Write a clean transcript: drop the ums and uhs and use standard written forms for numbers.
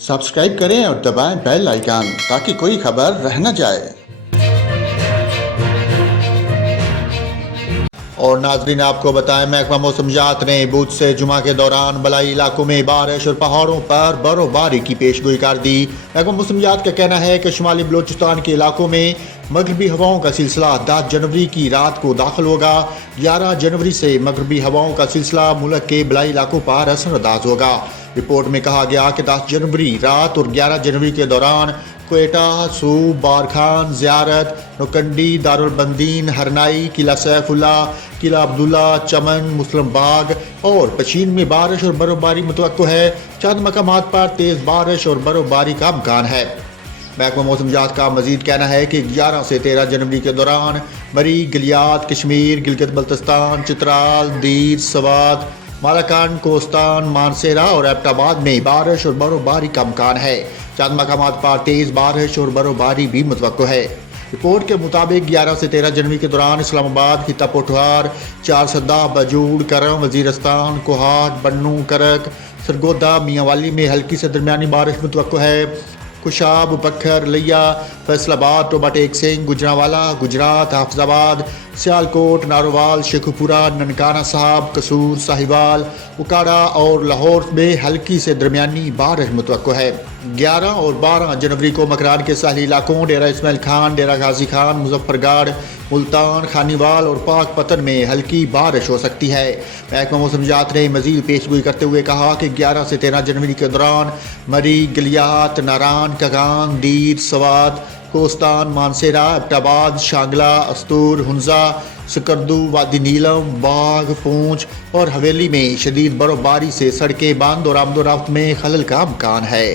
Subscribe करें और दबाएं बेल आइकन ताकि कोई खबर रह न जाए। और नाजरीन आपको बताएं, महकमा मौसमियात ने बुध से जुमा के दौरान बलाई इलाकों में बारिश और पहाड़ों पर बर्फबारी की पेशगोई कर दी। महकमा मौसमियात का कहना है कि शुमाली बलोचिस्तान के इलाकों में मगरबी हवाओं का सिलसिला 10 जनवरी की रात को दाखिल होगा। 11 जनवरी से मगरबी हवाओं का सिलसिला मुल्क के बलाई इलाकों पर असरअंदाज होगा। रिपोर्ट में कहा गया कि 10 जनवरी रात और 11 जनवरी के दौरान क्वेटा, सूब, बारखान, ज़ियारत, नौकंडी, दारुलबंदीन, हरनाई, किला सैफुल्ला, किला अब्दुल्ला, चमन, मुस्लिम बाग और पशीन में बारिश और बर्फबारी मुतवक्को है। चंद मकामात पर तेज़ बारिश और बर्फबारी का इम्कान है। महकमा मौसमियात का मजीद कहना है कि 11 से 13 जनवरी के दौरान मरी, गिलियात, कश्मीर, गिलगित बल्तिस्तान, चित्राल, दीर, सवात, मालाकान, कोस्तान, मानसेरा और एबटाबाद में बारिश और बर्फबारी का इम्कान है। चंद मकामात पर तेज़ बारिश और बर्फबारी भी मुतवक्को है। रिपोर्ट के मुताबिक 11 से 13 जनवरी के दौरान इस्लामाबाद, खिता पोठवार, चारसदा, बजूड़, करम, वजीरस्तान, कोहाट, बन्नू, करक, सरगोदा, मियांवाली में हल्की से दरमियानी बारिश मुतवक्को है। कुशाब, बखर, लिया, फैसलाबाद, टोबा टेक सिंह, गुजरांवाला, गुजरात, हाफिजाबाद, सियालकोट, नारोवाल, शेखुपुरा, ननकाना साहब, कसूर, साहिवाल, उकाड़ा और लाहौर में हल्की से दरमियानी बारिश मुतवक्को है। 11 और 12 जनवरी को मकरान के साहली इलाकों डेरा इस्माइल खान, डेरा गाजी खान, मुजफ्फरगढ़, मुल्तान, खानीवाल और पाक पतन में हल्की बारिश हो सकती है। महकमा मौसमियात ने मजीद पेशगोई करते हुए कहा कि 11 से 13 जनवरी के दौरान मरी, गिलियात, नारान, कगान, दीर, सवात, कोस्तान, मानसेरा, एबटाबाद, शांगला, अस्तूर, हुंजा, सकरदू, वादी नीलम, बाग, पूंछ और हवेली में शदीद बर्फबारी से सड़कें बंद और आमदोरफ्त में खलल का इम्कान है।